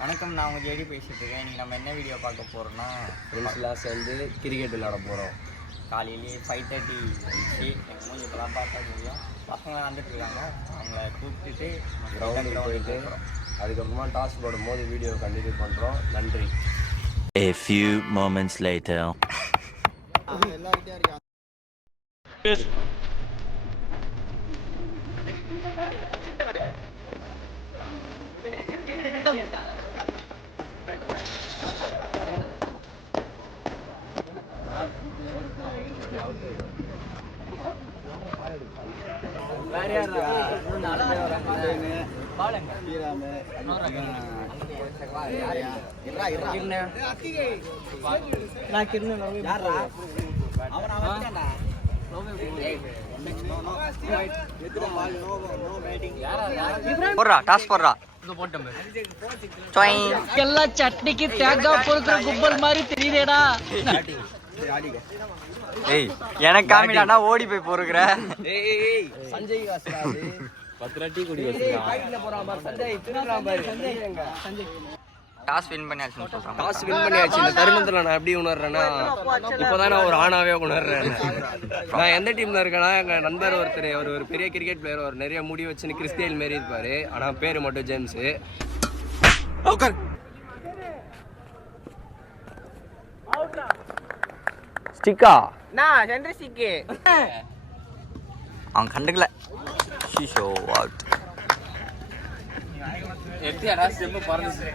வணக்கம், நான் உங்கள் ஜெடி பேசிகிட்டு இருக்கேன். இன்றைக்கி நம்ம என்ன வீடியோ பார்க்க போகிறோம்னா, ஃப்ரெண்ட்ஸ்லாம் சேர்ந்து கிரிக்கெட் விளையாட போகிறோம். காலையிலேயே 5:30 ஆச்சு. எங்கள் மூஞ்சி இப்போலாம் பார்த்தா தெரியும். பசங்க வந்துட்டுருக்காங்க, அவங்கள கூப்பிட்டுட்டு கிரவுண்டுக்கு போயிட்டு அதுக்கப்புறமா டாஸ் போடும் போது வீடியோ கண்டினியூ பண்ணுறோம். நன்றி. A few moments later. எல்லாம் சட்னிக்கு தேங்காய் பொறுக்கிற கும்பல் மாதிரி தெரியுதேடா. ஏய், எனக்கு காமிடானா ஓடி போய் பொறுக்கிற. சஞ்சய் வாசராது 10 டீ குடி வச்சிருக்கான். டாஸ் வின் பண்ணியாச்சு. டாஸ் வின் பண்ணியாச்சு. இந்த தருணத்தில் நான் எப்படி உணர்றேன்னா, இப்போதான் நான் ஒரு ஆணாவே உணர்றேன். நான் எந்த டீம்ல இருக்கேன்னா, எங்கள் நண்பர் ஒருத்தர், அவர் ஒரு பெரிய கிரிக்கெட் பிளேயர், அவர் நிறைய முடி வச்சுன்னு கிறிஸ்டியன் மாரி இருப்பார். ஆனால் பேர் மட்டும் ஜேம்ஸு. ஸ்டிக்கா அவன் கண்டுக்கல. ஷீஷோ அவுட். எத்தியாடா ஸ்டெப்பு பறந்துச்சு.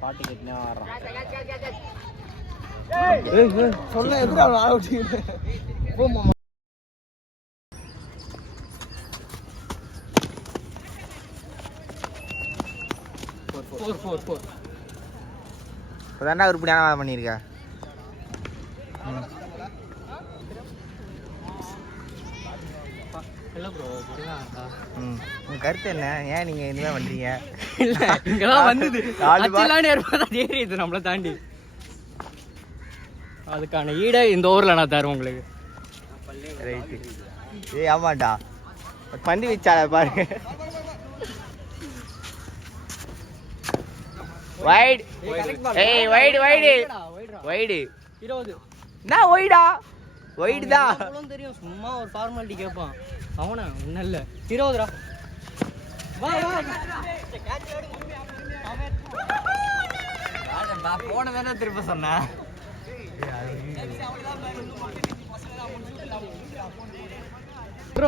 பாட்டு கேட்டுனே வர்றான். சொல்ல எதுக்கு அவுட் போமா. இப்போதாண்டா உருப்படியான வேலை பண்ணியிருக்க. உங்க கருத்து என்ன? ஏன் நீங்க இனிமே பண்றீங்க? இல்ல, இங்கெல்லாம் வந்தது தெரியுது நம்மள தாண்டி. அதுக்கான ஈடை இந்த ஊர்ல நான் தருவேன் உங்களுக்கு. ரைட்டு. ஏய் ஆமாண்டா, பந்தி வச்சால பாருங்க. வைட். ஏய் வைட் வைட் வைட் 20. நான் வைடா வைட் தான். அவ்வளவு தெரியும், சும்மா ஒரு ஃபார்மாலிட்டி கேட்பான். அவனா ஒன்றும் இல்லை. 20 வா வா. போன தானே திரும்ப சொன்னேன்.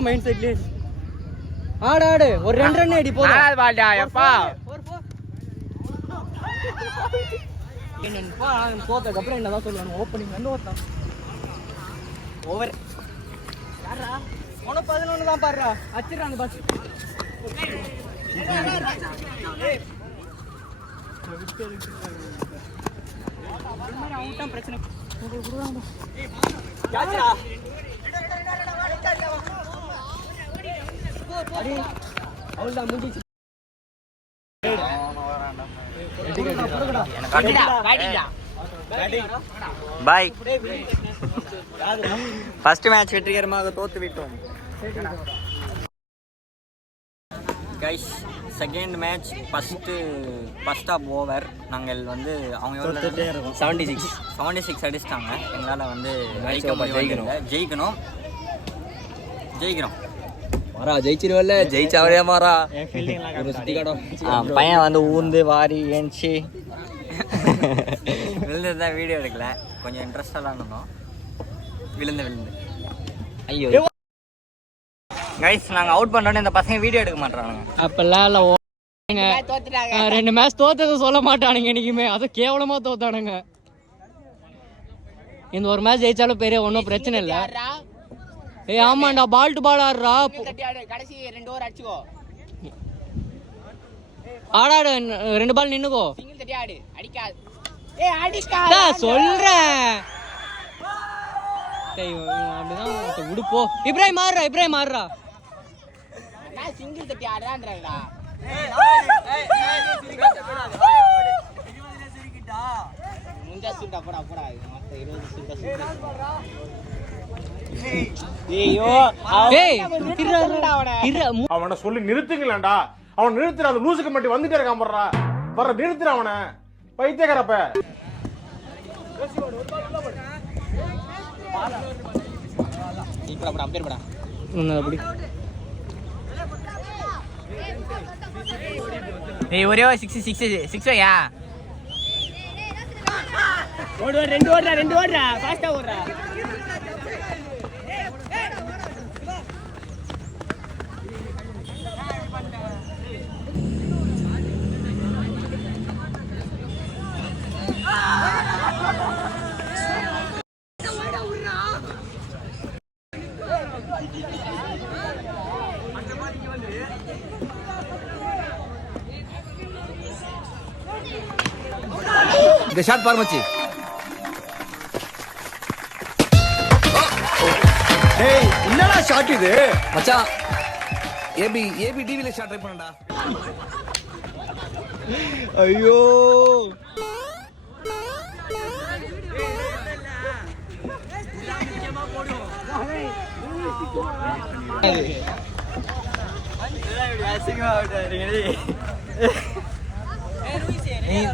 மைண்ட் செட்லயே ஆடு ஆடு. ஒரு 2 ரன் அடி போதும். பால்டா எப்பா போட்டதுக்கப்புறம் என்னதான் சொல்லுவாங்க, ஓப்பனிங் வந்து ஓட்டான் ஓவர். யாரா 11 தான் பாடுறா. அச்சிடறாங்க பாஸ். பிரச்சனை அவ்வளோதான் முடிஞ்சிச்சு. பாய். ஃபர்ஸ்ட் மேட்ச் வெற்றிகரமாக தோத்து விட்டோம். Guys, second match first half over. நாங்கள் வந்து அவங்க 76 அடிச்சிட்டாங்க. எங்களால் வந்து ஜெயிக்கணும். மாறா ஜெயிச்சிருவல்ல, ஜெயிச்சாவரே மாறா. பையன் வந்து ஊந்து வாரி ஏஞ்சி விழுந்து தான் வீடியோ எடுக்கல. கொஞ்சம் இன்ட்ரெஸ்டாக தான் இருந்தோம். விழுந்து ஐயோ கைஸ், நாங்கள் அவுட் பண்ணுறோன்னு இந்த பசங்க வீடியோ எடுக்க மாட்டானுங்க. அப்பெல்லாம் இல்லை, 2 மேட்ச் தோத்ததை சொல்ல மாட்டானுங்க என்னைக்குமே. அதை கேவலமாக தோத்தானுங்க. இந்த ஒரு மேட்ச் ஜெயிச்சாலும் பெரிய ஒன்றும் பிரச்சனை இல்லை. ஏய் ஆமாண்டா, பால் டு பால் ஆடுறா. கடைசி 2 ஓவர் அடிச்சுக்கோ. ஆடாடு 2 பால் நின்னுக்கோ. சிங்கிள் தட்டி ஆடு. அடிக்காத. ஏய் அடிக்காத சொல்றேன். டேய் அப்படிதான் விடுப்போ. இப்ராஹிம் ஆடுறா. நான் சிங்கிள் தட்டி ஆடுறான்றடா. முஞ்சா சூட்டா போடா. 20 சூட்டா. ஐயோ ஏய் அவனை சொல்லி நிறுத்துங்களேன்டா. அவன் நிறுத்துற அந்த லூசுக்கு மட்டும் வந்துட்டே இருக்கான் போடுறா. வர நிறுத்துற அவனை பைத்தியக்காரப்ப. இப்படா அம்பேர் படா. அப்படி ஏய் ஒரே 6 யா. ஓடு ரெண்டு ஓடுறா ஃபாஸ்டா ஓடுறா. இந்த ஷாட் பாரு மச்சி. டேய் என்னடா ஷாட் இது? மச்சான் ஏபி டிவில ஷாட் ட்ரை பண்ணடா. ஐயோ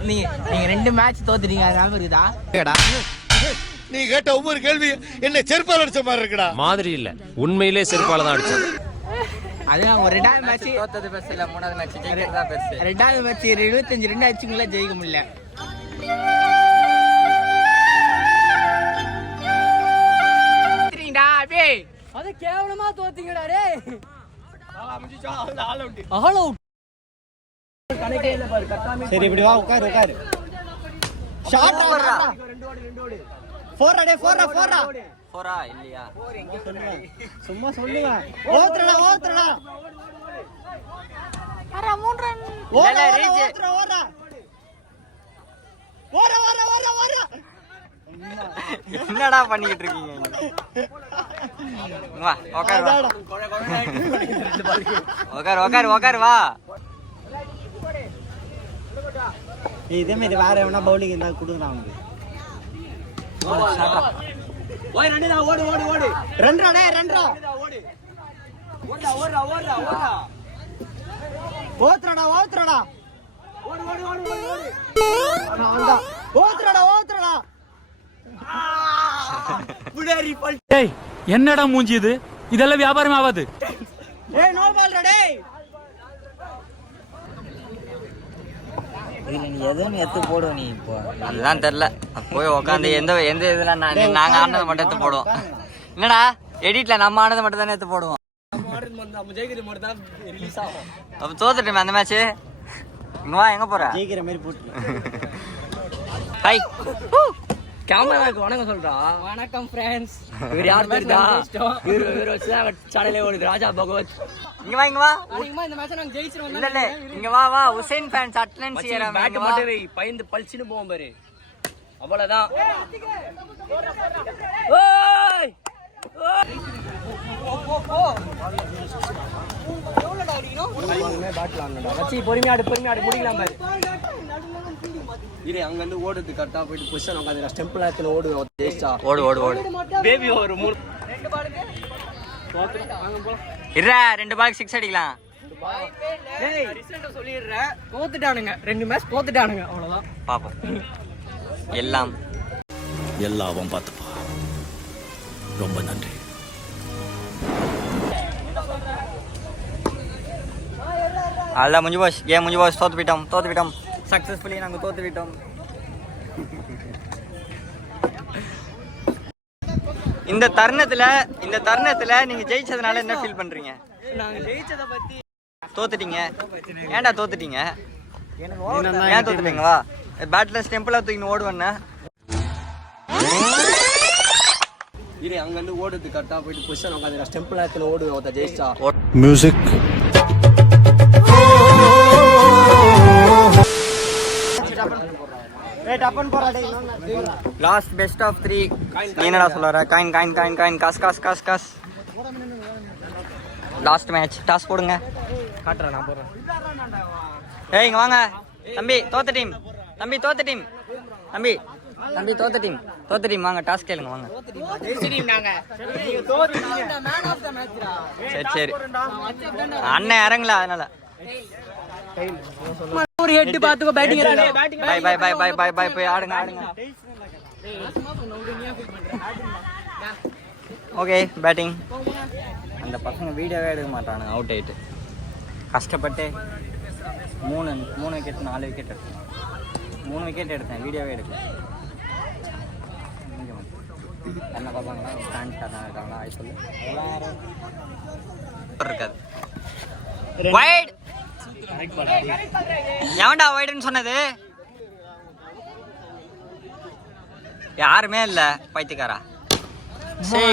நீங்க 2 மேட்ச் தோத்துட்டீங்க அதனால இருக்குதா? நீ கேட்ட ஒவ்வொரு கேள்வி என்ன செருப்பால அடிச்ச மாதிரி இருக்குடா. மாதிரி இல்ல, உண்மையிலே செருப்பால தான் அடிச்சது. அதான் ஒரு 2வது மேட்ச் தோத்தது பெருசு இல்ல, 3வது மேட்ச் ஜெயிக்கிறது தான் பெருசு. 2வது மேட்ச் 25 ரன் அடிச்சுங்களா ஜெயிக்க முடியல. அது கேவலமா தோத்தீங்கடா டேய். All out. சரி இப்படி வா உட்காரு. ஷாட் ஓடுறா. 4 அடே 4 போறா இல்லையா? சும்மா சொல்லுங்க. ஓத்துறடா. அர 3 ரன். ஓடுறா. என்னடா பண்ணிக்கிட்டு இருக்கீங்க? வா உட்கார் வா. இதே மாதிரி வேற எவனா பவுலிங் இருந்தா கொடுங்கடா அவனுக்கு. ஓய் ரெண்டுடா ஓடு. ரன்டா டேய் ரன்டா. ஓடுறா. ஓத்துறடா. ஓத்துறடா. டேய் என்னடா மூஞ்சி இது? இதெல்லாம் வியாபாரம் ஆகாது. ஏய் நோ பால்டா டேய். இதுல நீ எதுவும் எடுத்து போடுவ நீ இப்போ? அதெல்லாம் தெரியல. போய் உட்காந்து எந்த இதுல நாங்க ஆனதை மட்டும் எடுத்து போடுவோம். என்னடா எடிட்ல நம்ம ஆனதை மட்டும் தானே எடுத்து போடுவோம். அப்ப தோத்துட்டோமே அந்த மேட்ச். இங்க வா, எங்க போற? ஜெயிக்கிற மாதிரி போட்டு. ஹாய். கேமராக்கு வணக்கம் சொல்றா. வணக்கம் ஃப்ரெண்ட்ஸ். இவர் யார் தெரியுதா? இவர் சேனலே ஓடுது, ராஜா பகவத். இங்க வா. அதிகமா இந்த மேட்ச் நாங்க ஜெயிச்சிரோம். இல்ல இங்க வா. உசைன் ஃபேன்ஸ் அட்டெண்டன்ஸ் ஏறாம பேட் மட்டும் வை, பயந்து பல்சின்னு போவோம் பாரு. அவ்வளவுதான். ஓய் பொறுமையாடு முடிக்கலாம் பாரு. இரு அங்க இருந்து ஓடுது கரெக்டா போயிட்டு பொசிஷன் உட்காந்து ஸ்டெம்பிள் ஆத்துல ஓடுவேன். ஜெயிச்சா ஓடு. பேபி ஒரு 3 இருடா, 2 பால் 6 அடிக்கலாம். டேய் ரிசல்ட் சொல்லிடுறேன். தோத்துட்டானுங்க 2 மேட்ச் தோத்துட்டானுங்க, அவ்வளவுதான். பாப்போம். எல்லாம் பார்த்துப்பா. ரொம்ப நன்றி. அதான் முடிஞ்சு போச்சு. கேம் முடிஞ்சு போச்சு. தோத்து விட்டோம். சக்சஸ்ஃபுல்லி நாங்கள் தோத்து விட்டோம். இந்த தருணத்துல நீங்க ஜெயிச்சதுனால என்ன ஃபீல் பண்றீங்க? நாங்க ஜெயிச்சத பத்தி தோத்துட்டீங்க. ஏன்டா தோத்துட்டீங்க? ஏன் தோத்துட்டீங்க? வா பேட்ல ஸ்டெம்பிளா தூக்கி ஓடுவேன்னா. இரு அங்க இருந்து ஓடுது கரெக்டா போயிட்டு பொசிஷன் உட்காந்து ஸ்டெம்பிள் ஆத்துல ஓடுவேன். ஜெயிச்சா மியூசிக். Last best of 3. நீ என்னடா சொல்ற? காயின் காஸ். லாஸ்ட் மேட்ச் டாஸ் போடுங்க. காட்டுறேன், நான் போறேன். ஏய் இங்க வாங்க. தம்பி தோத்த டீம். தம்பி தோத்த டீம். தோத்துட்டீங்க வாங்க டாஸ்க் கேளுங்க வாங்க. சரி சரி அண்ணன் இறங்கல அதனால. ஒரு ஹெட் பாத்துக்கோ batting bye bye bye bye bye bye போய் ஆடுங்க ஆடுங்க. Okay batting. அந்த பசங்க வீடியோவே எடுக்க மாட்டானுங்க அவுட் ஆயிட்டு. கஷ்டப்பட்டு 3 விக்கெட் 4 விக்கெட் எடுத்தேன். 3 விக்கெட் எடுத்தேன் வீடியோவே எடுக்கல. என்ன பார்ப்பாங்களா ஃபேன்ஸ் இருக்காங்களா ஆய் சொல்லு இருக்காது. வைட் எவன்டா வைடுன்னு சொன்னது? யாருமே இல்ல பைத்தியக்காரா. 4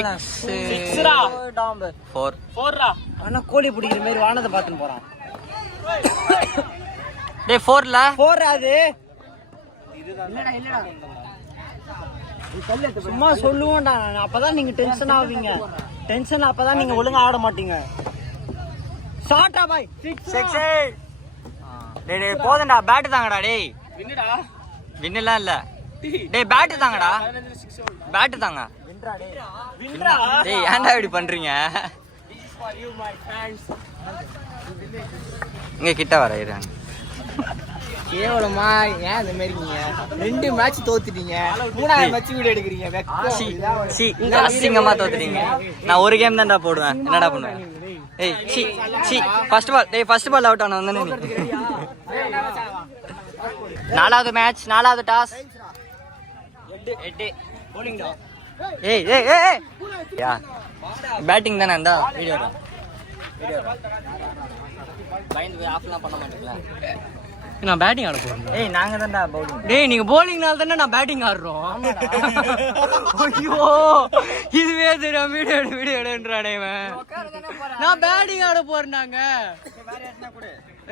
ஆனா கோழி பிடிக்கிற மாதிரி வானத்தை பார்த்துன்னு போறான். டேய் 4ல 4 அது இல்லடா இல்லடா சும்மா சொல்லுவோம்டா. அப்பதான் நீங்க டென்ஷன் ஆவீங்க. டென்ஷன் அப்பதான் நீங்க ஒழுங்கா ஆட மாட்டீங்க. ஷாட்டா பாய் 6. டேய் டேய் போதண்டா பேட் தாங்கடா டேய். வின்னுடா. வின்னலாம் இல்ல. டேய் பேட் தாங்கடா. பேட் தாங்க. வின்னுடா. டேய் ஏன்டா இப்படி பண்றீங்க? இங்க கிட்ட வர இருங்க. கேவலமா ஏன் இந்த மாதிரி நீங்க 2 மேட்ச் தோத்துட்டீங்க. 3ஆவது மேட்ச் வீடியோ எடுக்கிறீங்க. அசிங்கமா தோத்துட்டீங்க. நான் ஒரு கேம் தான்டா போடுவேன். என்னடா பண்ணுவேன்? ஏய் சி சி ஃபர்ஸ்ட் பால். டேய் ஃபர்ஸ்ட் பால் அவுட் ஆன வந்தனே நீ. 4வது மேட்ச் 4வது டாஸ். 8 bowling டா. ஏய் ஏய் ஏய் யா பேட்டிங் தானே அந்த வீடியோ பயந்து போய் ஆஃப்லாம் பண்ண மாட்டீங்களா? நான் பேட்டிங் ஆட போறேன். ஏய் நாங்க தான்டா பவுலிங். டேய் நீங்க bowlingனால தானே நான் பேட்டிங் ஆடுறோம். ஐயோ இதுவே தெரியும் வீடியோ எடுன்றானே இவன். நான் பேட்டிங் ஆட போறேன்டாங்க.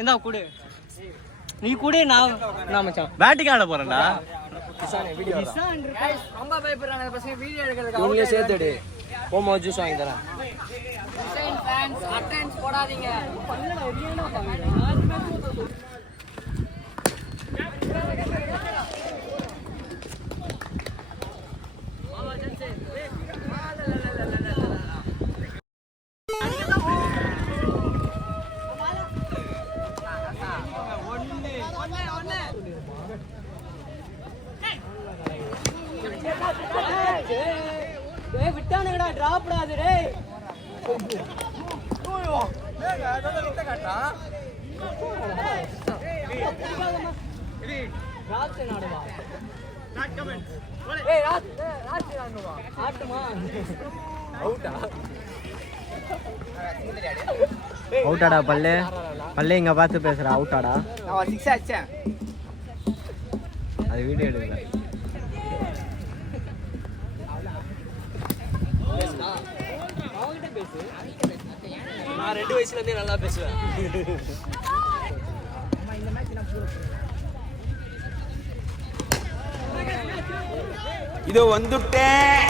என்ன குடு நீ குடு. நான் மச்சான் பேட்டிங் ஆட போறேன்டா. ரொம்ப பயப்படுறாங்க பசங்க வீடியோ எடுக்கிறதுக்கு. நீங்க சேர்த்துடு போமா ஜூஸ் வாங்கி தரேன். ஃபேன்ஸ் அட்டென்ஸ் போடாதீங்க. டேய் விட்டானுங்கடா டிராப்டா அது டேய். அவுட்டாடா பல்லு பல்லு இங்க பார்த்து பேசுற அவுட்டாடா. நான் 6 அடிச்சேன். அது வீடியோ எடுக்கல. நான் 2 வயசுல இருந்தே நல்லா பேசுவேன். இதோ வந்துட்டேன்.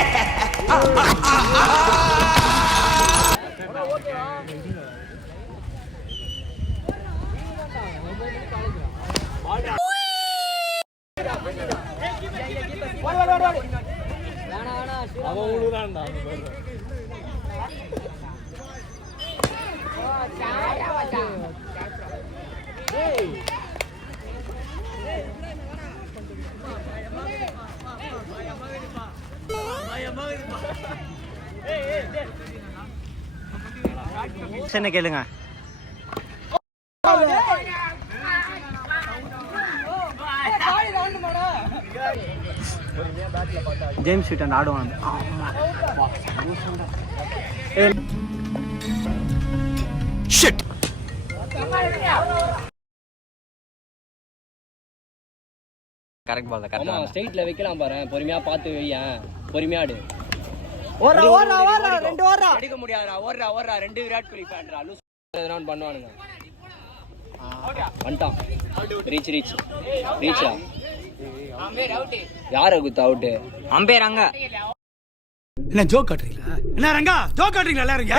என்ன கேளுங்க. ஜேம்ஸ் வீட்டன் ஆடுவான். ஷிட். கரெக்ட் பால் ஆமா கரெக்ட். ஸ்ட்ரைட்ல வைக்கலாம் பாரு. பொறுமையா பார்த்து வையேன். பொறுமையா ஆடு. ஓடுறா 2 ஓடுறா. அடிக்க முடியாதுடா. ஓடுறா 2 விராட் கோலி ஃபேன்டா. லூஸ் எதனா பண்ணுவானுங்க. வந்துட்டான். ரீச்சா யார குத்து அவுட்? அம்பேர் அங்க. என்ன ஜோக் காட்டுறீங்களா? என்ன ரங்கா ஜோக் காட்டுறீங்களா எல்லாரும்?